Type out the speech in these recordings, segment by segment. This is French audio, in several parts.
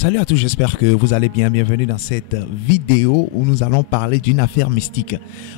Salut à tous, j'espère que vous allez bien. Bienvenue dans cette vidéo où nous allons parler d'une affaire mystique.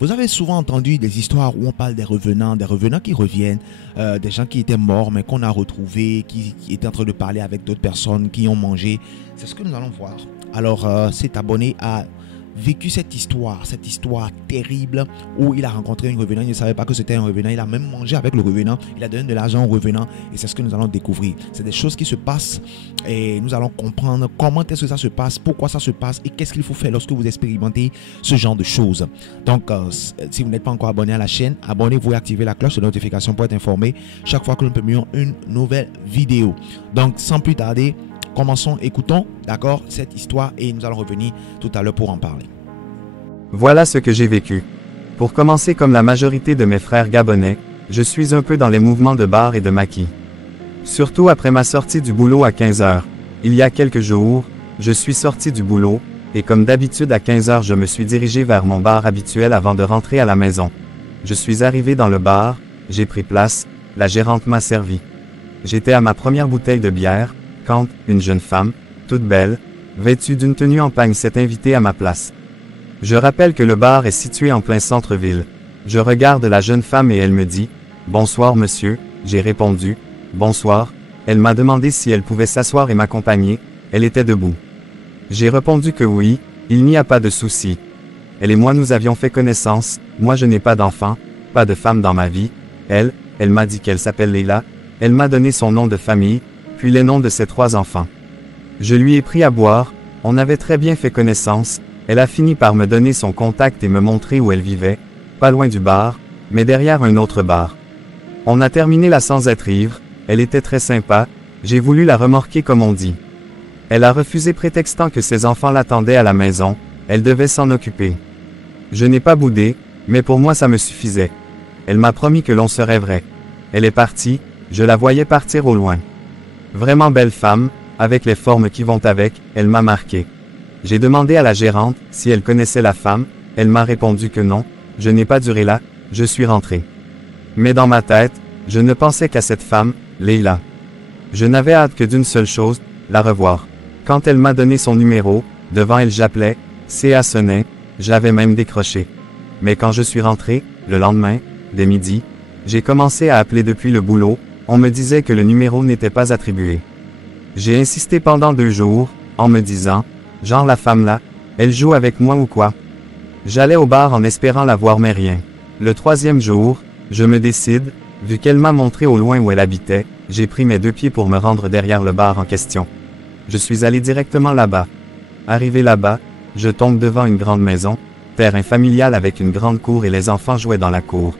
Vous avez souvent entendu des histoires où on parle des revenants qui reviennent, des gens qui étaient morts mais qu'on a retrouvés, qui étaient en train de parler avec d'autres personnes, qui ont mangé. C'est ce que nous allons voir. Alors, cet abonné a vécu cette histoire terrible où il a rencontré un revenant, il ne savait pas que c'était un revenant, il a même mangé avec le revenant, il a donné de l'argent au revenant et c'est ce que nous allons découvrir. C'est des choses qui se passent et nous allons comprendre comment est-ce que ça se passe, pourquoi ça se passe et qu'est-ce qu'il faut faire lorsque vous expérimentez ce genre de choses. Donc, si vous n'êtes pas encore abonné à la chaîne, abonnez-vous et activez la cloche de notification pour être informé chaque fois que nous publions une nouvelle vidéo. Donc, sans plus tarder, commençons, écoutons, d'accord, cette histoire et nous allons revenir tout à l'heure pour en parler. Voilà ce que j'ai vécu. Pour commencer, comme la majorité de mes frères gabonais, je suis un peu dans les mouvements de bar et de maquis. Surtout après ma sortie du boulot à 15 h. Il y a quelques jours, je suis sorti du boulot, et comme d'habitude à 15 h je me suis dirigé vers mon bar habituel avant de rentrer à la maison. Je suis arrivé dans le bar, j'ai pris place, la gérante m'a servi. J'étais à ma première bouteille de bière, quand une jeune femme, toute belle, vêtue d'une tenue en pagne s'est invitée à ma place. Je rappelle que le bar est situé en plein centre-ville. Je regarde la jeune femme et elle me dit « Bonsoir monsieur », j'ai répondu « Bonsoir ». Elle m'a demandé si elle pouvait s'asseoir et m'accompagner, elle était debout. J'ai répondu que oui, il n'y a pas de souci. Elle et moi nous avions fait connaissance, moi je n'ai pas d'enfant, pas de femme dans ma vie. Elle m'a dit qu'elle s'appelle Leila, elle m'a donné son nom de famille, puis les noms de ses 3 enfants. Je lui ai pris à boire, on avait très bien fait connaissance, elle a fini par me donner son contact et me montrer où elle vivait, pas loin du bar, mais derrière un autre bar. On a terminé là sans être ivre, elle était très sympa, j'ai voulu la remorquer comme on dit. Elle a refusé prétextant que ses enfants l'attendaient à la maison, elle devait s'en occuper. Je n'ai pas boudé, mais pour moi ça me suffisait. Elle m'a promis que l'on serait vrai. Elle est partie, je la voyais partir au loin. Vraiment belle femme, avec les formes qui vont avec, elle m'a marqué. J'ai demandé à la gérante si elle connaissait la femme, elle m'a répondu que non, je n'ai pas duré là, je suis rentré. Mais dans ma tête, je ne pensais qu'à cette femme, Leila. Je n'avais hâte que d'une seule chose, la revoir. Quand elle m'a donné son numéro, devant elle j'appelais, CA sonnait, j'avais même décroché. Mais quand je suis rentré, le lendemain, dès midi, j'ai commencé à appeler depuis le boulot, on me disait que le numéro n'était pas attribué. J'ai insisté pendant 2 jours, en me disant, genre la femme là, elle joue avec moi ou quoi? J'allais au bar en espérant la voir mais rien. Le 3e jour, je me décide, vu qu'elle m'a montré au loin où elle habitait, j'ai pris mes 2 pieds pour me rendre derrière le bar en question. Je suis allé directement là-bas. Arrivé là-bas, je tombe devant une grande maison, terrain familial avec une grande cour et les enfants jouaient dans la cour.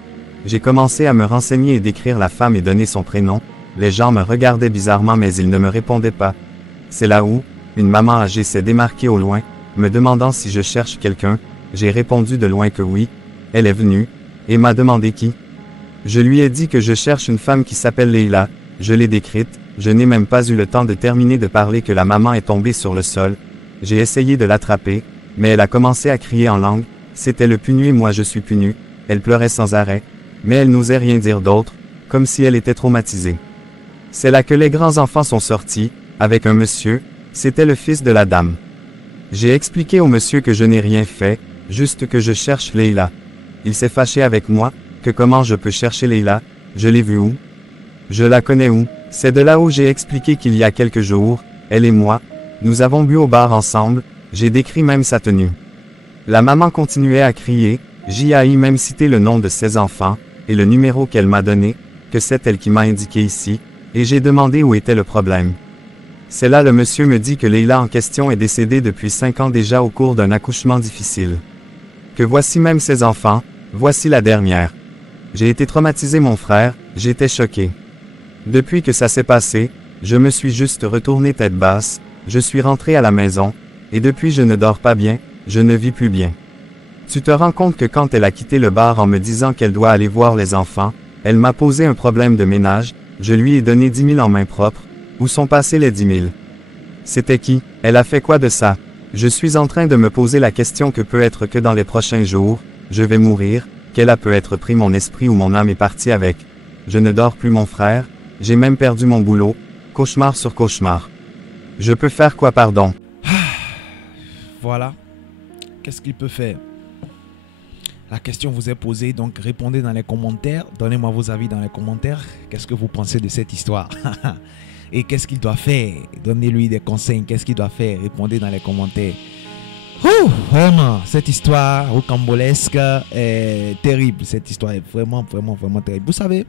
J'ai commencé à me renseigner et décrire la femme et donner son prénom. Les gens me regardaient bizarrement mais ils ne me répondaient pas. C'est là où, une maman âgée s'est démarquée au loin, me demandant si je cherche quelqu'un. J'ai répondu de loin que oui. Elle est venue, et m'a demandé qui. Je lui ai dit que je cherche une femme qui s'appelle Leila, je l'ai décrite, je n'ai même pas eu le temps de terminer de parler que la maman est tombée sur le sol. J'ai essayé de l'attraper, mais elle a commencé à crier en langue, c'était le punu et moi je suis punu, elle pleurait sans arrêt, mais elle n'osait rien dire d'autre, comme si elle était traumatisée. C'est là que les grands enfants sont sortis, avec un monsieur, c'était le fils de la dame. J'ai expliqué au monsieur que je n'ai rien fait, juste que je cherche Leila. Il s'est fâché avec moi, que comment je peux chercher Leila, je l'ai vue où? Je la connais où? C'est de là où j'ai expliqué qu'il y a quelques jours, elle et moi, nous avons bu au bar ensemble, j'ai décrit même sa tenue. La maman continuait à crier, j'y ai même cité le nom de ses enfants, et le numéro qu'elle m'a donné, que c'est elle qui m'a indiqué ici, et j'ai demandé où était le problème. C'est là le monsieur me dit que Leila en question est décédée depuis 5 ans déjà au cours d'un accouchement difficile. Que voici même ses enfants, voici la dernière. J'ai été traumatisé mon frère, j'étais choqué. Depuis que ça s'est passé, je me suis juste retourné tête basse, je suis rentré à la maison, et depuis je ne dors pas bien, je ne vis plus bien. Tu te rends compte que quand elle a quitté le bar en me disant qu'elle doit aller voir les enfants, elle m'a posé un problème de ménage, je lui ai donné 10 000 en main propre. Où sont passés les 10 000? C'était qui? Elle a fait quoi de ça? Je suis en train de me poser la question que peut être que dans les prochains jours, je vais mourir, qu'elle a peut-être pris mon esprit ou mon âme est partie avec. Je ne dors plus mon frère, j'ai même perdu mon boulot, cauchemar sur cauchemar. Je peux faire quoi, pardon? Voilà. Qu'est-ce qu'il peut faire? La question vous est posée, donc répondez dans les commentaires. Donnez-moi vos avis dans les commentaires. Qu'est-ce que vous pensez de cette histoire? Et qu'est-ce qu'il doit faire? Donnez-lui des conseils. Qu'est-ce qu'il doit faire? Répondez dans les commentaires. Vraiment, cette histoire rocambolesque est terrible. Cette histoire est vraiment terrible. Vous savez,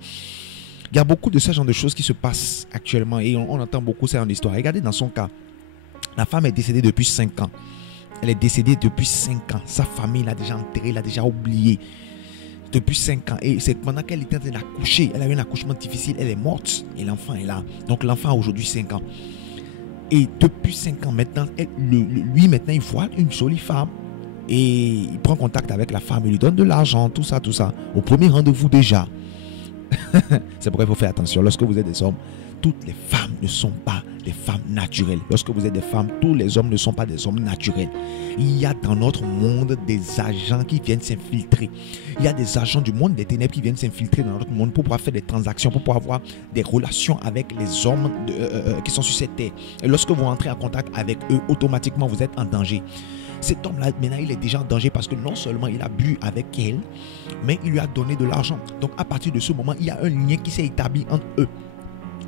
il y a beaucoup de ce genre de choses qui se passent actuellement et on entend beaucoup ça en histoire. Regardez dans son cas, la femme est décédée depuis 5 ans. Elle est décédée depuis 5 ans. Sa famille l'a déjà enterrée, l'a déjà oubliée. Depuis 5 ans. Et c'est pendant qu'elle était en train d'accoucher. Elle a eu un accouchement difficile. Elle est morte. Et l'enfant est là. Donc l'enfant a aujourd'hui 5 ans. Et depuis 5 ans maintenant, lui maintenant il voit une jolie femme. Et il prend contact avec la femme. Il lui donne de l'argent, tout ça. Au premier rendez-vous déjà. C'est pourquoi il faut faire attention. Lorsque vous êtes des hommes, toutes les femmes ne sont pas des femmes naturelles. Lorsque vous êtes des femmes, tous les hommes ne sont pas des hommes naturels. Il y a dans notre monde des agents qui viennent s'infiltrer. Il y a des agents du monde des ténèbres qui viennent s'infiltrer dans notre monde pour pouvoir faire des transactions, pour pouvoir avoir des relations avec les hommes qui sont sur cette terre. Et lorsque vous entrez en contact avec eux, automatiquement vous êtes en danger. Cet homme-là, maintenant, il est déjà en danger parce que non seulement il a bu avec elle, mais il lui a donné de l'argent. Donc à partir de ce moment, il y a un lien qui s'est établi entre eux.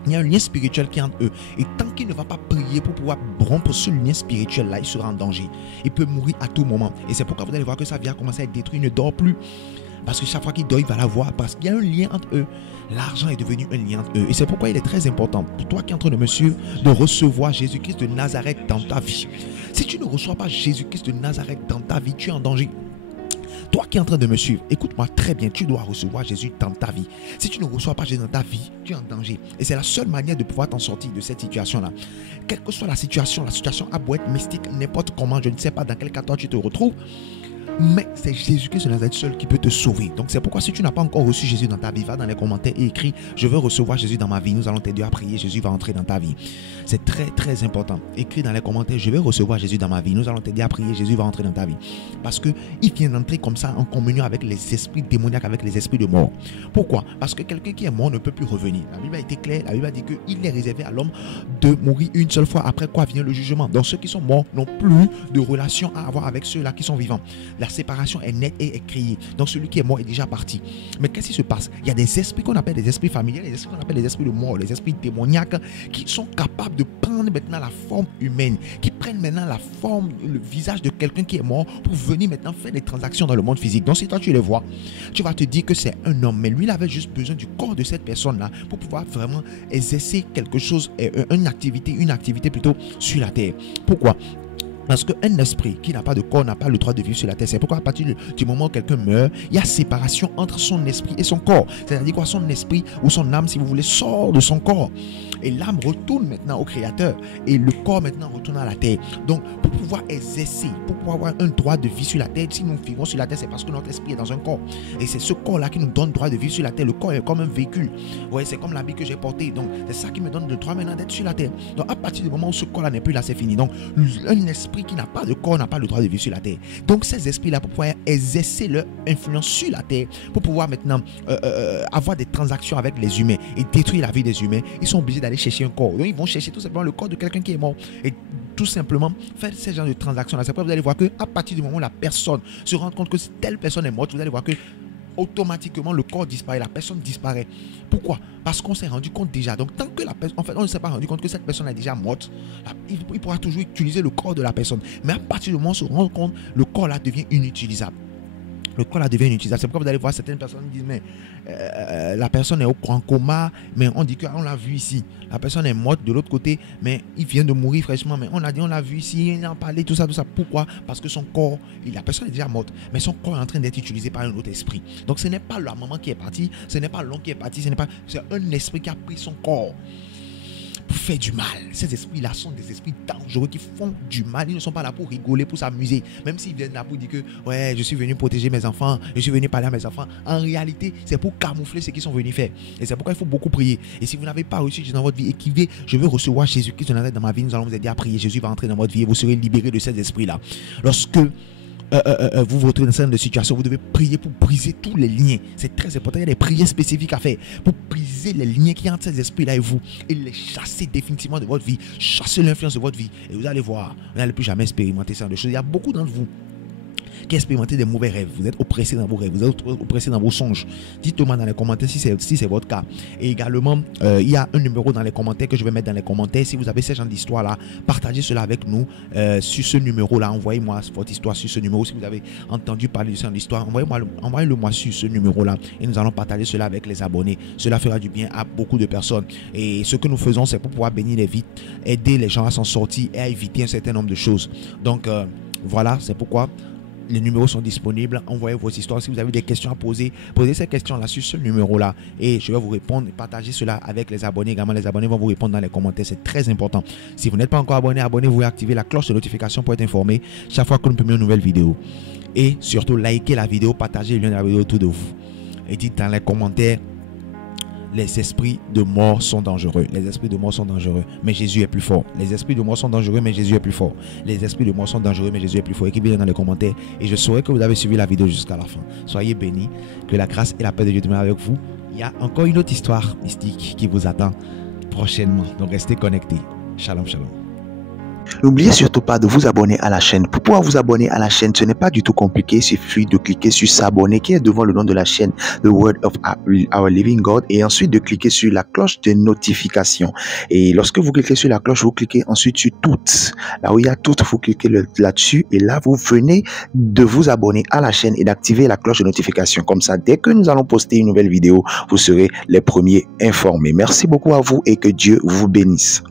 Il y a un lien spirituel qui est entre eux. Et tant qu'il ne va pas prier pour pouvoir rompre ce lien spirituel-là, il sera en danger. Il peut mourir à tout moment. Et c'est pourquoi vous allez voir que sa vie a commencé à être détruite. Il ne dort plus. Parce que chaque fois qu'il dort, il va la voir. Parce qu'il y a un lien entre eux. L'argent est devenu un lien entre eux. Et c'est pourquoi il est très important pour toi qui es en train de me suivre de recevoir Jésus-Christ de Nazareth dans ta vie. Si tu ne reçois pas Jésus-Christ de Nazareth dans ta vie, tu es en danger. Toi qui es en train de me suivre, écoute-moi très bien, tu dois recevoir Jésus dans ta vie. Si tu ne reçois pas Jésus dans ta vie, tu es en danger. Et c'est la seule manière de pouvoir t'en sortir de cette situation-là. Quelle que soit la situation a beau être mystique, n'importe comment, je ne sais pas dans quel cas toi tu te retrouves. Mais c'est Jésus-Christ de Nazareth seul qui peut te sauver. Donc c'est pourquoi si tu n'as pas encore reçu Jésus dans ta vie, va dans les commentaires et écris « Je veux recevoir Jésus dans ma vie ». Nous allons t'aider à prier, Jésus va entrer dans ta vie. C'est très important. Écris dans les commentaires « Je veux recevoir Jésus dans ma vie ». Nous allons t'aider à prier, Jésus va entrer dans ta vie. Parce qu'il vient d'entrer comme ça en communion avec les esprits démoniaques, avec les esprits de mort. Pourquoi? Parce que quelqu'un qui est mort ne peut plus revenir. La Bible a été claire, la Bible a dit qu'il est réservé à l'homme de mourir une seule fois, après quoi vient le jugement. Donc ceux qui sont morts n'ont plus de relation à avoir avec ceux-là qui sont vivants. La séparation est nette et est créée. Donc celui qui est mort est déjà parti. Mais qu'est-ce qui se passe? Il y a des esprits qu'on appelle des esprits familiers, des esprits qu'on appelle des esprits de mort, les esprits démoniaques qui sont capables de prendre maintenant la forme humaine, qui prennent maintenant la forme, le visage de quelqu'un qui est mort pour venir maintenant faire des transactions dans le monde physique. Donc si toi tu les vois, tu vas te dire que c'est un homme, mais lui il avait juste besoin du corps de cette personne-là pour pouvoir vraiment exercer quelque chose, une activité plutôt sur la terre. Pourquoi? Parce qu'un esprit qui n'a pas de corps n'a pas le droit de vivre sur la terre. C'est pourquoi à partir du moment où quelqu'un meurt, il y a séparation entre son esprit et son corps. C'est-à-dire quoi? Son esprit ou son âme, si vous voulez, sort de son corps. Et l'âme retourne maintenant au Créateur. Et le corps maintenant retourne à la terre. Donc, pour pouvoir exercer, pour pouvoir avoir un droit de vie sur la terre, si nous vivons sur la terre, c'est parce que notre esprit est dans un corps. Et c'est ce corps-là qui nous donne le droit de vivre sur la terre. Le corps est comme un véhicule. Ouais, c'est comme l'habit que j'ai porté. Donc, c'est ça qui me donne le droit maintenant d'être sur la terre. Donc, à partir du moment où ce corps-là n'est plus là, c'est fini. Donc, un esprit qui n'a pas de corps n'a pas le droit de vivre sur la terre. Donc ces esprits-là, pour pouvoir exercer leur influence sur la terre, pour pouvoir maintenant avoir des transactions avec les humains et détruire la vie des humains, ils sont obligés d'aller chercher un corps. Donc ils vont chercher tout simplement le corps de quelqu'un qui est mort et tout simplement faire ce genre de transactions-là. C'est pourquoi vous allez voir que à partir du moment où la personne se rend compte que telle personne est morte, vous allez voir que automatiquement le corps disparaît, la personne disparaît. Pourquoi? Parce qu'on s'est rendu compte déjà. Donc tant que la personne, en fait, on ne s'est pas rendu compte que cette personne est déjà morte, il pourra toujours utiliser le corps de la personne. Mais à partir du moment où on se rend compte, le corps là devient inutilisable. Le corps là devient inutilisable. C'est pourquoi vous allez voir certaines personnes qui disent mais la personne est en coma, mais on dit qu'on l'a vu ici. La personne est morte de l'autre côté, mais il vient de mourir fraîchement. Mais on a dit on l'a vu ici, il en a parlé, tout ça. Pourquoi? Parce que son corps, la personne est déjà morte, mais son corps est en train d'être utilisé par un autre esprit. Donc ce n'est pas la maman qui est partie, ce n'est pas l'oncle qui est parti, c'est un esprit qui a pris son corps pour faire du mal. Ces esprits-là sont des esprits dangereux qui font du mal. Ils ne sont pas là pour rigoler, pour s'amuser. Même s'ils viennent là pour dire que ouais, je suis venu protéger mes enfants, je suis venu parler à mes enfants. En réalité, c'est pour camoufler ce qu'ils sont venus faire. Et c'est pourquoi il faut beaucoup prier. Et si vous n'avez pas reçu Jésus dans votre vie, écrivez je veux recevoir Jésus-Christ de Nazareth dans ma vie. Nous allons vous aider à prier. Jésus va entrer dans votre vie et vous serez libérés de ces esprits-là. Lorsque vous vous retrouvez dans cette situation, vous devez prier pour briser tous les liens. C'est très important. Il y a des prières spécifiques à faire pour briser les liens qui entre ces esprits-là et vous et les chasser définitivement de votre vie. Chasser l'influence de votre vie. Et vous allez voir, vous n'allez plus jamais expérimenter ce genre de choses. Il y a beaucoup d'entre vous qui expérimentez des mauvais rêves. Vous êtes oppressé dans vos rêves, vous êtes oppressé dans vos songes. Dites-moi dans les commentaires si c'est votre cas. Et également, il y a un numéro dans les commentaires que je vais mettre dans les commentaires. Si vous avez ce genre d'histoire-là, partagez cela avec nous sur ce numéro-là. Envoyez-moi votre histoire sur ce numéro. Si vous avez entendu parler de ce genre d'histoire, envoyez-le-moi sur ce numéro-là et nous allons partager cela avec les abonnés. Cela fera du bien à beaucoup de personnes. Et ce que nous faisons, c'est pour pouvoir bénir les vies, aider les gens à s'en sortir et à éviter un certain nombre de choses. Donc, voilà, c'est pourquoi les numéros sont disponibles. Envoyez vos histoires. Si vous avez des questions à poser, posez ces questions-là sur ce numéro-là et je vais vous répondre. Partagez cela avec les abonnés. Également, les abonnés vont vous répondre dans les commentaires. C'est très important. Si vous n'êtes pas encore abonné, abonnez-vous et activez la cloche de notification pour être informé chaque fois que nous publions une nouvelle vidéo. Et surtout, likez la vidéo, partagez le lien de la vidéo autour de vous. Et dites dans les commentaires, les esprits de mort sont dangereux. Les esprits de mort sont dangereux, mais Jésus est plus fort. Les esprits de mort sont dangereux, mais Jésus est plus fort. Les esprits de mort sont dangereux, mais Jésus est plus fort. Écrivez-le dans les commentaires et je saurai que vous avez suivi la vidéo jusqu'à la fin. Soyez bénis, que la grâce et la paix de Dieu demeurent avec vous. Il y a encore une autre histoire mystique qui vous attend prochainement. Donc restez connectés. Shalom, shalom. N'oubliez surtout pas de vous abonner à la chaîne. Pour pouvoir vous abonner à la chaîne, ce n'est pas du tout compliqué. Il suffit de cliquer sur s'abonner qui est devant le nom de la chaîne, The Word of Our Living God, et ensuite de cliquer sur la cloche de notification. Et lorsque vous cliquez sur la cloche, vous cliquez ensuite sur toutes. Là où il y a toutes, vous cliquez là-dessus et là, vous venez de vous abonner à la chaîne et d'activer la cloche de notification. Comme ça, dès que nous allons poster une nouvelle vidéo, vous serez les premiers informés. Merci beaucoup à vous et que Dieu vous bénisse.